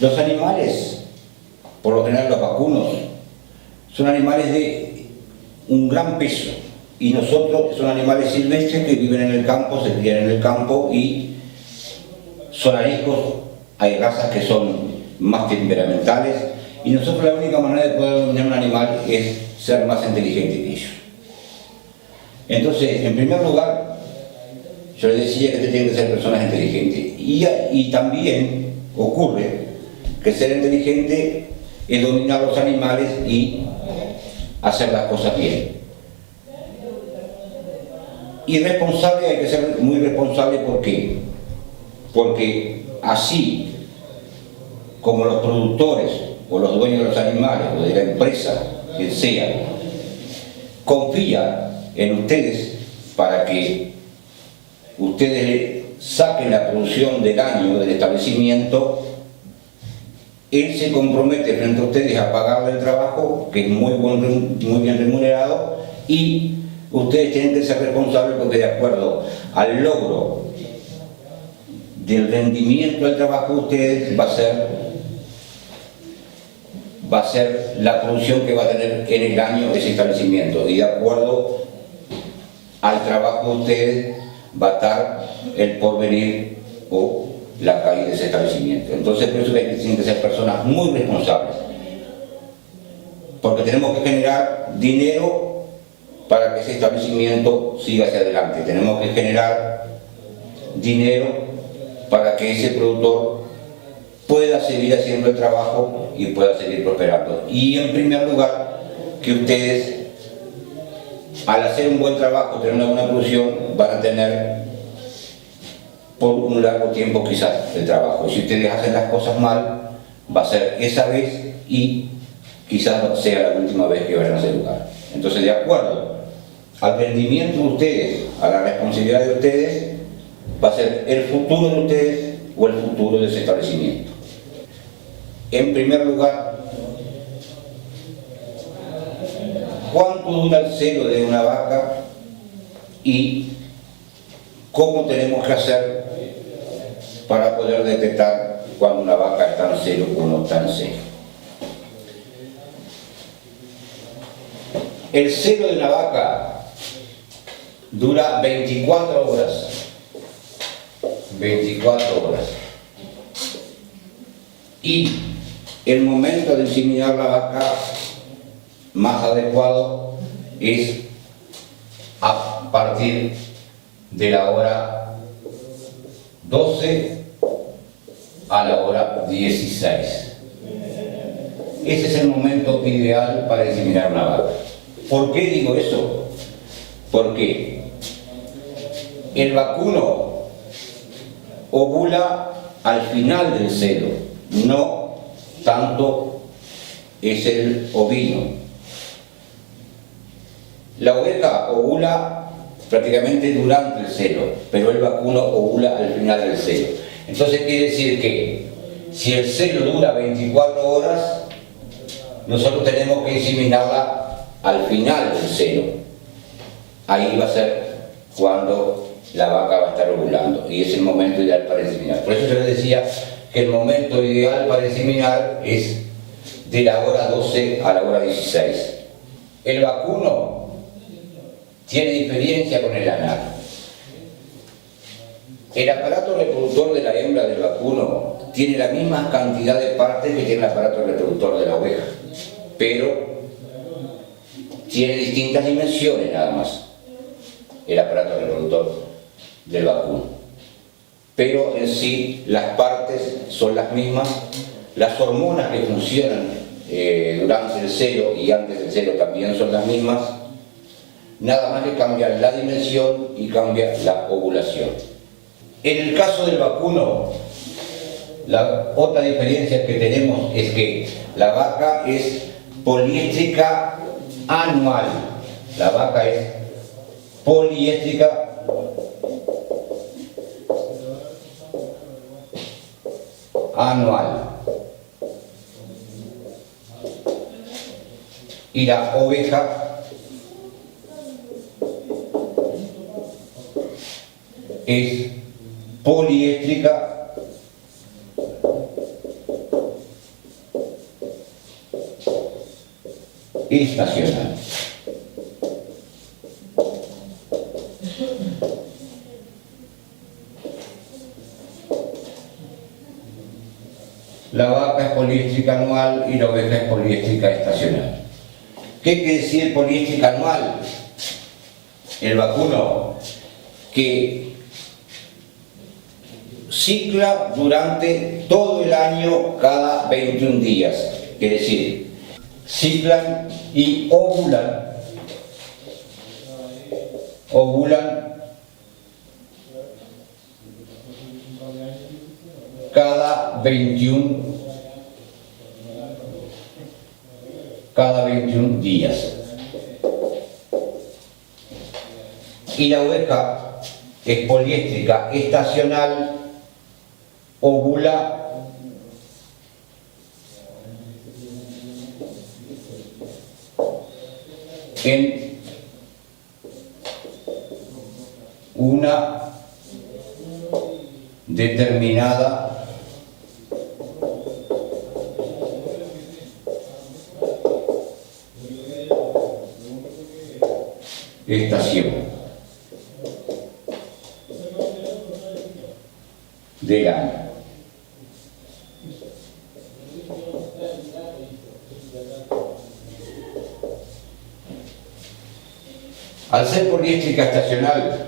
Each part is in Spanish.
Los animales, por lo general los vacunos, son animales de un gran peso y nosotros son animales silvestres que viven en el campo, se crían en el campo y son ariscos. Hay razas que son más temperamentales y nosotros la única manera de poder dominar un animal es ser más inteligente que ellos. Entonces, en primer lugar, yo les decía que tienen que ser personas inteligentes y también ocurre que ser inteligente es dominar los animales y hacer las cosas bien. Y responsable, hay que ser muy responsable. ¿Por qué? Porque así como los productores o los dueños de los animales o de la empresa, quien sea, confía en ustedes para que ustedes saquen la producción del año del establecimiento, él se compromete frente a ustedes a pagarle el trabajo, que es muy bien remunerado, y ustedes tienen que ser responsables porque de acuerdo al logro del rendimiento del trabajo de ustedes va a ser la producción que va a tener en el año ese establecimiento, y de acuerdo al trabajo de ustedes va a estar el porvenir o la caída de ese establecimiento. Entonces, por eso tienen que ser personas muy responsables, porque tenemos que generar dinero para que ese establecimiento siga hacia adelante. Tenemos que generar dinero para que ese productor pueda seguir haciendo el trabajo y pueda seguir prosperando. Y en primer lugar, que ustedes, al hacer un buen trabajo, tener una buena producción, van a tener por un largo tiempo quizás el trabajo. Y si ustedes hacen las cosas mal, va a ser esa vez y quizás sea la última vez que vayan a ese lugar. Entonces, de acuerdo al rendimiento de ustedes, a la responsabilidad de ustedes, va a ser el futuro de ustedes o el futuro de ese establecimiento. En primer lugar, ¿cuánto dura el celo de una vaca y cómo tenemos que hacer para poder detectar cuando una vaca está en celo o no está en celo? El celo de una vaca dura 24 horas. 24 horas. Y el momento de inseminar la vaca más adecuado es a partir de la hora 12 a la hora 16. Ese es el momento ideal para inseminar una vaca. ¿Por qué digo eso? Porque el vacuno ovula al final del celo, no tanto es el ovino. La oveja ovula prácticamente durante el celo, pero el vacuno ovula al final del celo. Entonces quiere decir que si el celo dura 24 horas, nosotros tenemos que inseminarla al final del celo. Ahí va a ser cuando la vaca va a estar ovulando y es el momento ideal para inseminar. Por eso yo les decía que el momento ideal para inseminar es de la hora 12 a la hora 16. El vacuno tiene diferencia con el lanar. El aparato reproductor de la hembra del vacuno tiene la misma cantidad de partes que tiene el aparato reproductor de la oveja, pero tiene distintas dimensiones nada más el aparato reproductor del vacuno. Pero en sí las partes son las mismas, las hormonas que funcionan durante el celo y antes del celo también son las mismas, nada más que cambia la dimensión y cambia la ovulación. En el caso del vacuno, la otra diferencia que tenemos es que la vaca es poliéstrica anual. La vaca es poliéstrica anual. Y la oveja es poliéstrica estacional. La vaca es poliéstrica anual y la oveja es poliéstrica estacional. ¿Qué quiere decir poliéstrica anual? El vacuno que cicla durante todo el año cada 21 días. Quiere decir, ciclan y ovulan cada 21 días. Y la oveja es poliéstrica estacional, ovula en una determinada estación del año. Al ser poliéstrica estacional,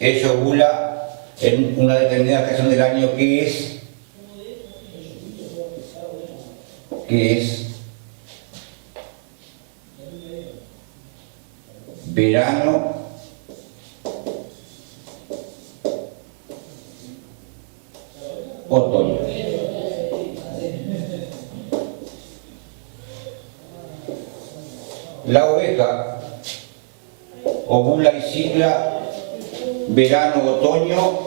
ella ovula en una determinada estación del año que es verano, otoño. La oveja ovula y cicla verano, otoño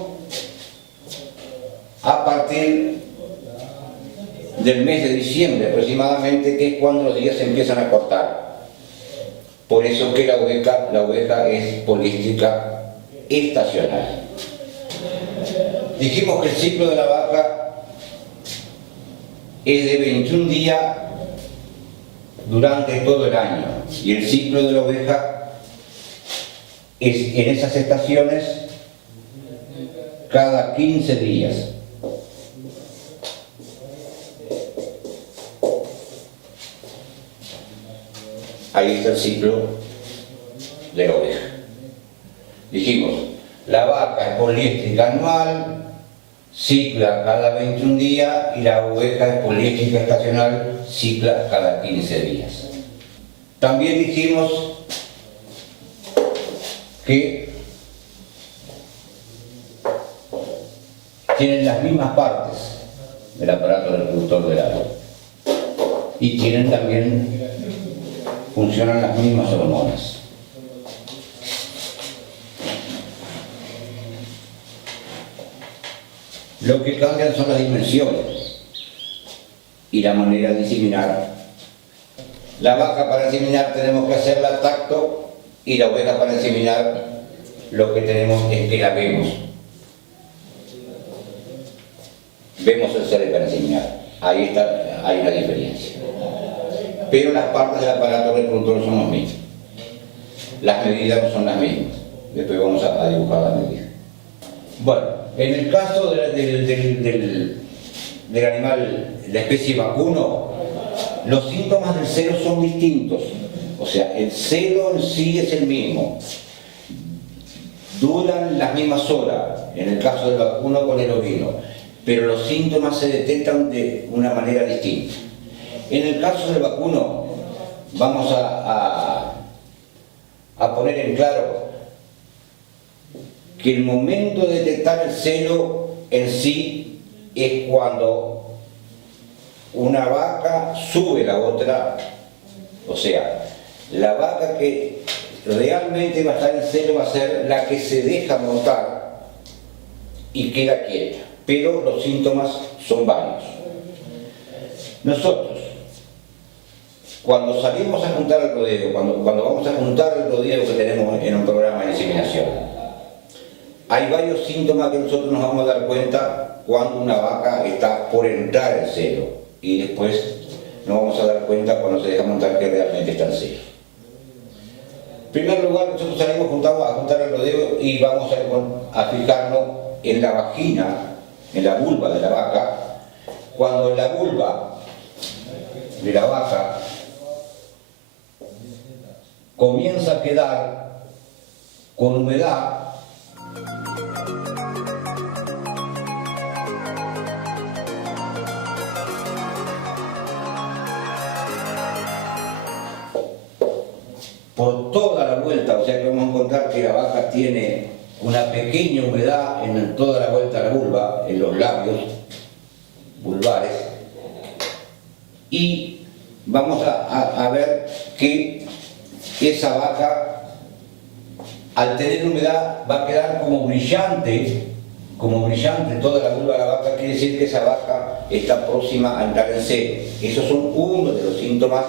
a partir del mes de diciembre aproximadamente, que es cuando los días se empiezan a cortar. Por eso que la oveja es poliéstrica estacional. Dijimos que el ciclo de la vaca es de 21 días durante todo el año y el ciclo de la oveja es en esas estaciones cada 15 días. Ahí está el ciclo de la oveja. Dijimos, la vaca es poliéstrica anual, cicla cada 21 días, y la oveja es poliéstrica estacional, cicla cada 15 días. También dijimos que tienen las mismas partes del aparato reproductor del ave y tienen también, funcionan las mismas hormonas. Lo que cambian son las dimensiones y la manera de inseminar. La vaca para inseminar tenemos que hacerla a tacto, y la oveja para inseminar lo que tenemos es que la vemos. Vemos el cerebro para inseminar. Ahí está, hay una diferencia. Pero las partes del aparato reproductor son las mismas. Las medidas no son las mismas. Después vamos a dibujar las medidas. Bueno, en el caso del animal, la especie vacuno, los síntomas del celo son distintos. O sea, el celo en sí es el mismo. Duran las mismas horas, en el caso del vacuno con el ovino, pero los síntomas se detectan de una manera distinta. En el caso del vacuno, vamos a poner en claro que el momento de detectar el celo en sí es cuando una vaca sube la otra, o sea, la vaca que realmente va a estar en celo va a ser la que se deja montar y queda quieta, pero los síntomas son varios. Nosotros, cuando salimos a juntar el rodeo, cuando vamos a juntar el rodeo que tenemos en un programa de inseminación, hay varios síntomas que nosotros nos vamos a dar cuenta cuando una vaca está por entrar en celo, y después nos vamos a dar cuenta cuando se deja montar que realmente está en celo. En primer lugar, nosotros salimos a juntar el rodeo y vamos a fijarnos en la vagina, en la vulva de la vaca. Cuando en la vulva de la vaca comienza a quedar con humedad, por toda la vuelta, o sea que vamos a encontrar que la vaca tiene una pequeña humedad en toda la vuelta de la vulva, en los labios vulvares, y vamos a ver que esa vaca, al tener humedad, va a quedar como brillante toda la vulva de la vaca. Quiere decir que esa vaca está próxima a entrar en celo. Esos son uno de los síntomas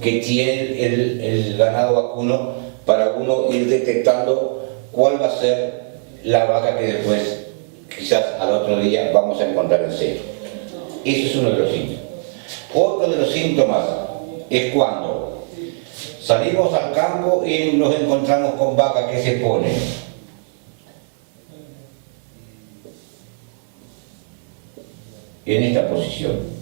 que tiene el ganado vacuno para uno ir detectando cuál va a ser la vaca que después, quizás al otro día, vamos a encontrar en celo. Ese es uno de los síntomas. Otro de los síntomas es cuando salimos al campo y nos encontramos con vacas que se ponen en esta posición.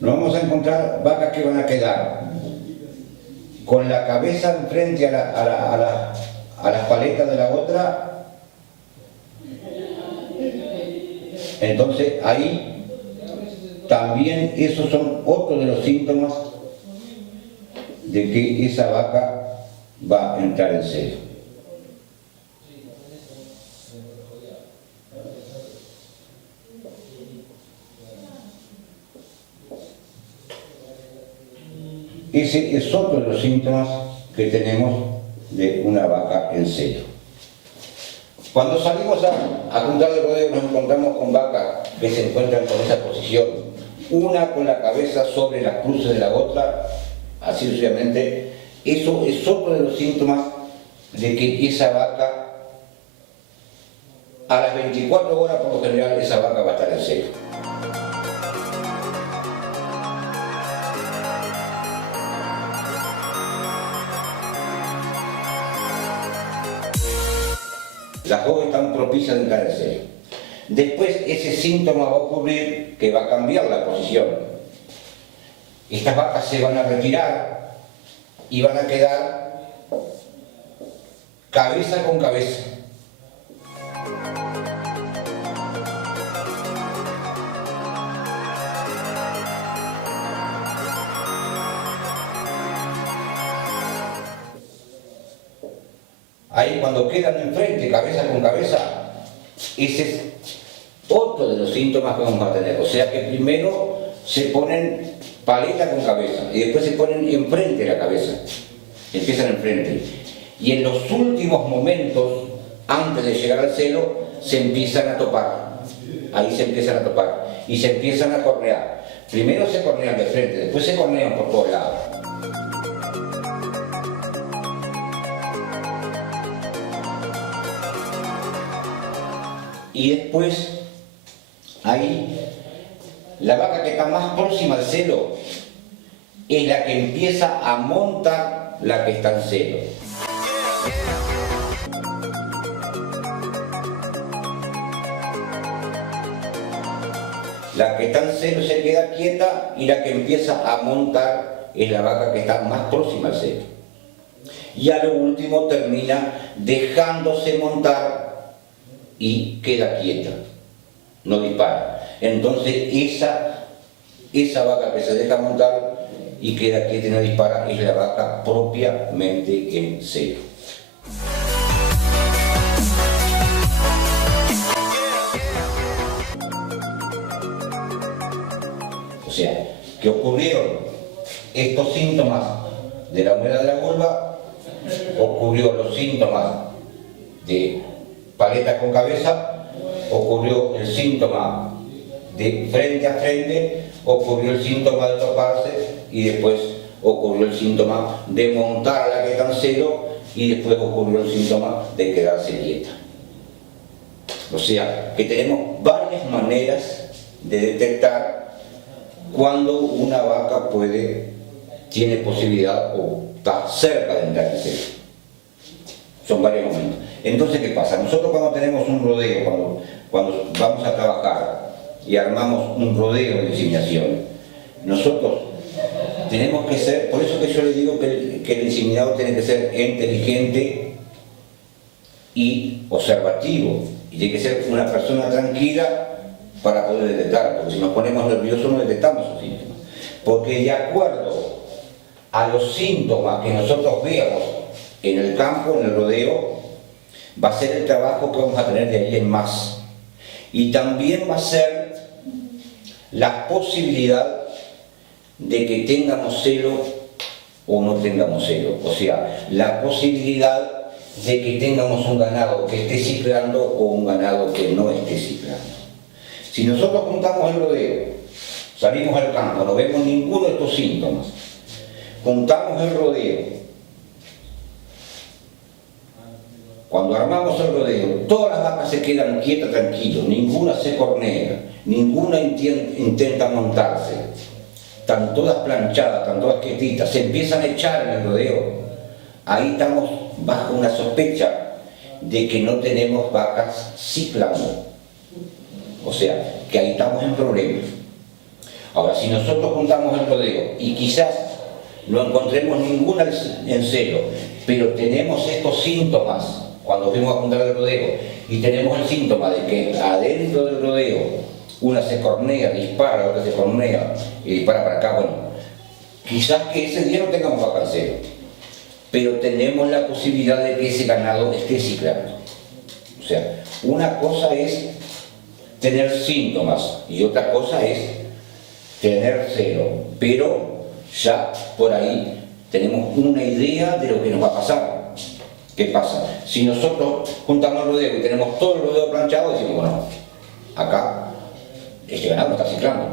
Nos vamos a encontrar vacas que van a quedar con la cabeza enfrente a las paletas de la otra. Entonces ahí también esos son otros de los síntomas de que esa vaca va a entrar en celo. Ese es otro de los síntomas que tenemos de una vaca en celo. Cuando salimos a juntar el rodeo nos encontramos con vacas que se encuentran con esa posición, una con la cabeza sobre las cruces de la otra, así sucesivamente. Eso es otro de los síntomas de que esa vaca, a las 24 horas por lo general, esa vaca va a estar en celo. Las jóvenes están propicias de entrar en celo. Después ese síntoma va a ocurrir que va a cambiar la posición. Estas vacas se van a retirar y van a quedar cabeza con cabeza. Ahí cuando quedan enfrente, cabeza con cabeza, ese es otro de los síntomas que vamos a tener. O sea que primero se ponen paleta con cabeza y después se ponen enfrente de la cabeza. Empiezan enfrente. Y en los últimos momentos, antes de llegar al celo, se empiezan a topar. Ahí se empiezan a topar. Y se empiezan a cornear. Primero se cornean de frente, después se cornean por todos lados. Y después, ahí, la vaca que está más próxima al celo es la que empieza a montar la que está en celo. La que está en celo se queda quieta y la que empieza a montar es la vaca que está más próxima al celo. Y a lo último termina dejándose montar y queda quieta, no dispara. Entonces esa vaca que se deja montar y queda quieta y no dispara es la vaca propiamente en celo. que ocurrieron estos síntomas de la humedad de la vulva, ocurrió los síntomas de paleta con cabeza, ocurrió el síntoma de frente a frente, ocurrió el síntoma de toparse y después ocurrió el síntoma de montar a la quetancero y después ocurrió el síntoma de quedarse quieta. O sea, que tenemos varias maneras de detectar cuando una vaca tiene posibilidad o está cerca de enraquecer. Son varios momentos. Entonces, ¿qué pasa? Nosotros cuando tenemos un rodeo, cuando vamos a trabajar y armamos un rodeo de inseminación, nosotros tenemos que ser, por eso que yo le digo que el inseminador tiene que ser inteligente y observativo, y tiene que ser una persona tranquila para poder detectar, porque si nos ponemos nerviosos no detectamos los síntomas. Porque de acuerdo a los síntomas que nosotros veamos en el campo, en el rodeo, va a ser el trabajo que vamos a tener de ahí en más. Y también va a ser la posibilidad de que tengamos celo o no tengamos celo. O sea, la posibilidad de que tengamos un ganado que esté ciclando o un ganado que no esté ciclando. Si nosotros juntamos el rodeo, salimos al campo, no vemos ninguno de estos síntomas, juntamos el rodeo, cuando armamos el rodeo, todas las vacas se quedan quietas, tranquilos, ninguna se cornea, ninguna intenta montarse, están todas planchadas, están todas quietitas, se empiezan a echar en el rodeo. Ahí estamos bajo una sospecha de que no tenemos vacas ciclando. O sea, que ahí estamos en problemas. Ahora, si nosotros juntamos el rodeo y quizás no encontremos ninguna en celo, pero tenemos estos síntomas cuando fuimos a juntar el rodeo y tenemos el síntoma de que adentro del rodeo una se cornea, dispara, otra se cornea y dispara para acá, bueno, quizás que ese día no tengamos vaca en celo, pero tenemos la posibilidad de que ese ganado esté ciclando. O sea, una cosa es tener síntomas y otra cosa es tener celo, pero ya por ahí tenemos una idea de lo que nos va a pasar. ¿Qué pasa? Si nosotros juntamos el rodeo y tenemos todo el rodeo planchado, decimos, bueno, acá este ganado está ciclando.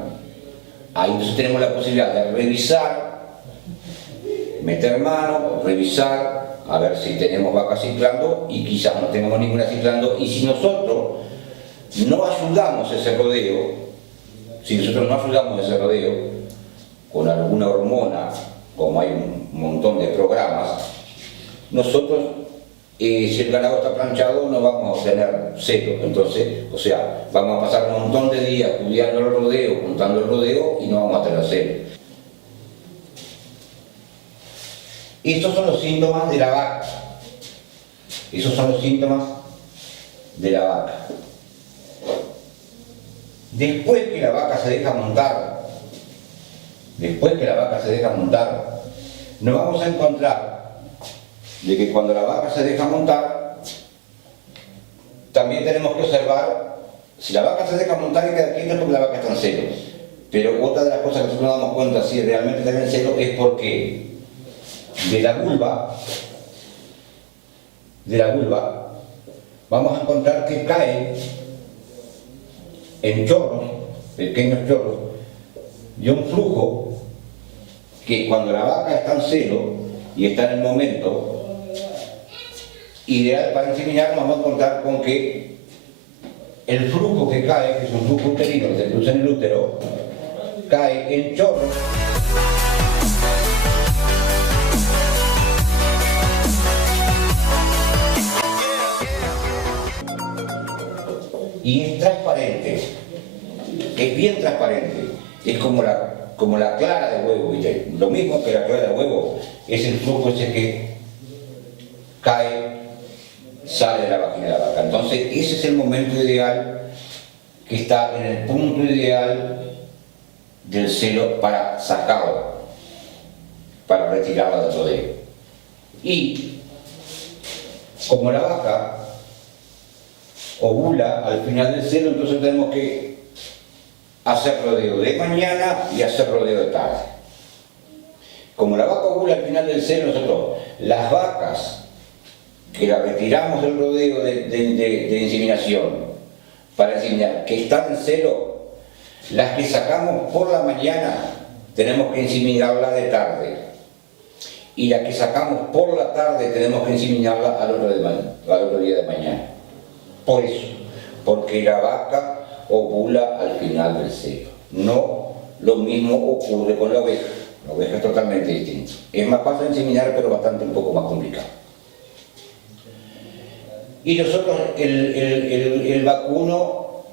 Ahí entonces tenemos la posibilidad de revisar, meter mano, revisar, a ver si tenemos vacas ciclando y quizás no tengamos ninguna ciclando. Y si nosotros no ayudamos ese rodeo, con alguna hormona, como hay un montón de programas, nosotros, si el ganado está planchado, no vamos a obtener celo. Entonces, o sea, vamos a pasar un montón de días estudiando el rodeo, juntando el rodeo y no vamos a tener celo. Estos son los síntomas de la vaca. Esos son los síntomas de la vaca. Después que la vaca se deja montar, nos vamos a encontrar de que cuando la vaca se deja montar, también tenemos que observar, si la vaca se deja montar y queda quieta es porque la vaca está en celo. Pero otra de las cosas que nosotros nos damos cuenta si realmente está en celo es porque de la vulva vamos a encontrar que cae en chorros, pequeños chorros, de un flujo que cuando la vaca está en celo y está en el momento ideal para inseminar, nos vamos a encontrar con que el flujo que cae, que es un flujo uterino que se produce en el útero, cae en chorros y es transparente, es bien transparente, es como la clara de huevo, ¿viste? Lo mismo que la clara de huevo, es el flujo ese que cae, sale de la vagina de la vaca. Entonces ese es el momento ideal, que está en el punto ideal del celo para sacarlo, para retirarla del rodeo. Y como la vaca ovula al final del celo, entonces tenemos que hacer rodeo de mañana y hacer rodeo de tarde. Como la vaca ovula al final del celo, nosotros, las vacas que las retiramos del rodeo de inseminación para inseminar, que están en celo, las que sacamos por la mañana tenemos que inseminarla de tarde, y las que sacamos por la tarde tenemos que inseminarla al otro día de mañana. Por eso, porque la vaca ovula al final del celo. No lo mismo ocurre con la oveja. La oveja es totalmente distinto. Es más fácil inseminar, pero bastante un poco más complicado. Y nosotros, el vacuno,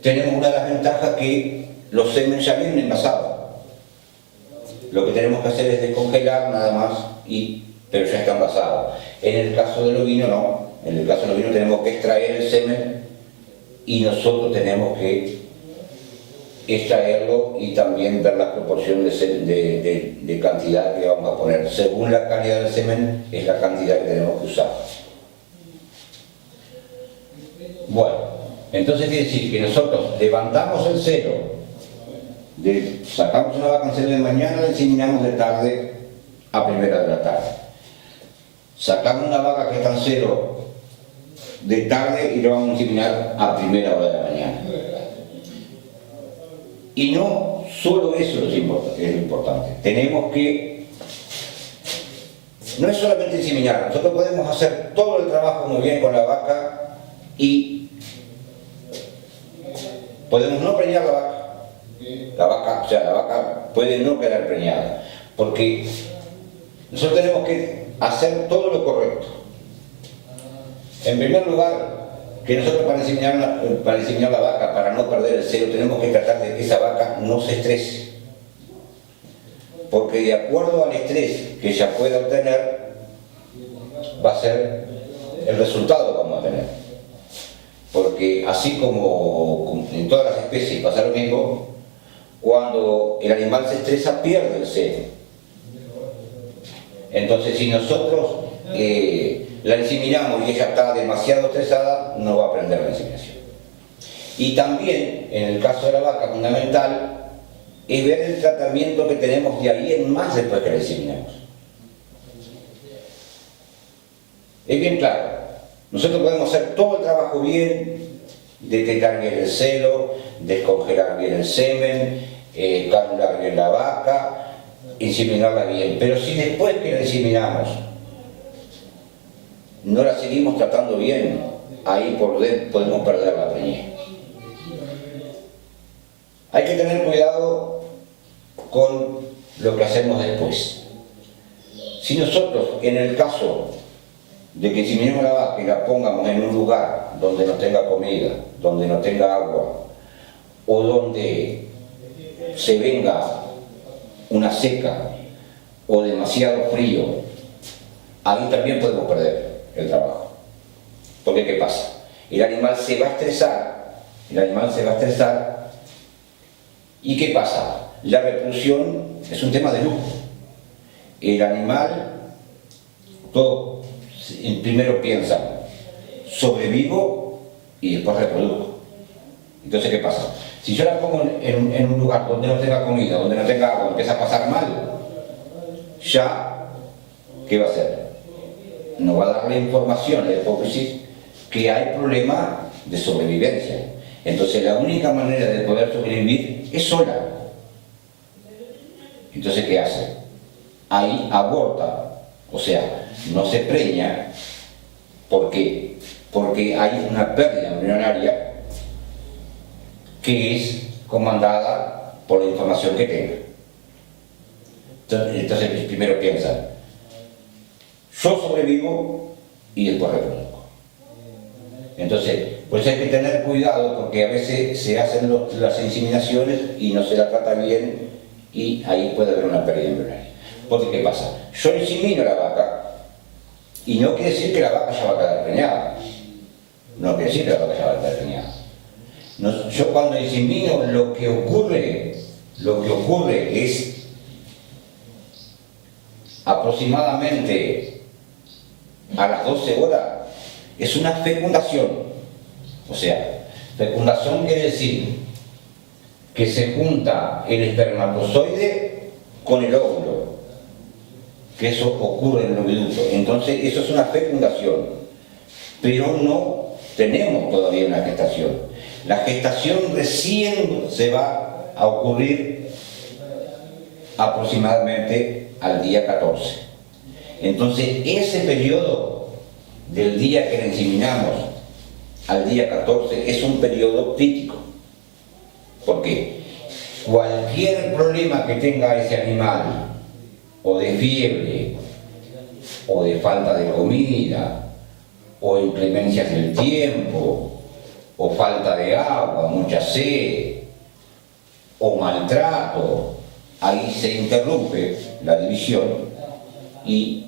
tenemos una de las ventajas que los semen ya vienen envasados. Lo que tenemos que hacer es descongelar nada más, pero ya está envasado. En el caso del ovino no. En el caso del ovino tenemos que extraer el semen y nosotros tenemos que extraerlo y también ver la proporción de cantidad que vamos a poner. Según la calidad del semen es la cantidad que tenemos que usar. Bueno, entonces quiere decir que nosotros levantamos el celo, sacamos una vaca en celo de mañana, la inseminamos de tarde a primera de la tarde. Sacamos una vaca que está en celo de tarde y lo vamos a inseminar a primera hora de la mañana. Y no solo eso es lo importante. Tenemos que, no es solamente inseminar, nosotros podemos hacer todo el trabajo muy bien con la vaca y podemos no preñar la vaca. La vaca puede no quedar preñada, porque nosotros tenemos que hacer todo lo correcto. En primer lugar, que nosotros para inseminar la vaca, para no perder el celo, tenemos que tratar de que esa vaca no se estrese. Porque de acuerdo al estrés que ella pueda obtener, va a ser el resultado que vamos a tener. Porque así como en todas las especies pasa lo mismo, cuando el animal se estresa pierde el celo. Entonces si nosotros la inseminamos y ella está demasiado estresada, no va a aprender la inseminación. Y también, en el caso de la vaca, fundamental es ver el tratamiento que tenemos de ahí en más después que la inseminamos. Es bien claro, nosotros podemos hacer todo el trabajo bien, detectar bien el celo, descongelar bien el semen, canular bien la vaca, inseminarla bien, pero si después que la inseminamos no la seguimos tratando bien, ahí podemos perder la preñez. Hay que tener cuidado con lo que hacemos después. Si nosotros, en el caso de que inseminemos la vaca y la pongamos en un lugar donde no tenga comida, donde no tenga agua, o donde se venga una seca o demasiado frío, ahí también podemos perder el trabajo. Porque ¿qué pasa? El animal se va a estresar, ¿y qué pasa? La reproducción es un tema de lujo. El animal, todo, primero piensa, sobrevivo y después reproduzco. Entonces, ¿qué pasa? Si yo la pongo en un lugar donde no tenga comida, donde no tenga agua, empieza a pasar mal, ya, ¿qué va a hacer? No va a darle información a la hipófisis que hay problema de sobrevivencia. Entonces la única manera de poder sobrevivir es sola. Entonces ¿qué hace? Ahí aborta, o sea, no se preña. ¿Por qué? Porque hay una pérdida embrionaria que es comandada por la información que tenga. Entonces primero piensa, yo sobrevivo y después reproduzco. Entonces, pues hay que tener cuidado porque a veces se hacen las inseminaciones y no se la trata bien y ahí puede haber una pérdida embrionaria. Porque ¿qué pasa? Yo insemino la vaca y no quiere decir que la vaca ya va a quedar preñada. No quiere decir que la vaca ya va a quedar preñada. No, yo cuando insemino lo que ocurre es aproximadamente a las 12 horas, es una fecundación. O sea, Fecundación quiere decir que se junta el espermatozoide con el óvulo, que eso ocurre en el oviducto. Entonces eso es una fecundación, pero no tenemos todavía una gestación. La gestación recién se va a ocurrir aproximadamente al día 14. Entonces ese periodo del día que la inseminamos al día 14 es un periodo crítico, porque cualquier problema que tenga ese animal, o de fiebre, o de falta de comida, o inclemencias del tiempo, o falta de agua, mucha sed, o maltrato, ahí se interrumpe la división y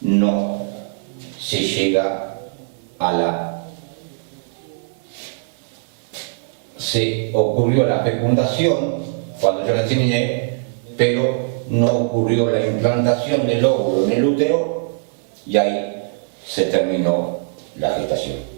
no se llega a la... Se ocurrió la fecundación cuando yo la inseminé, pero no ocurrió la implantación del óvulo en el útero y ahí se terminó la gestación.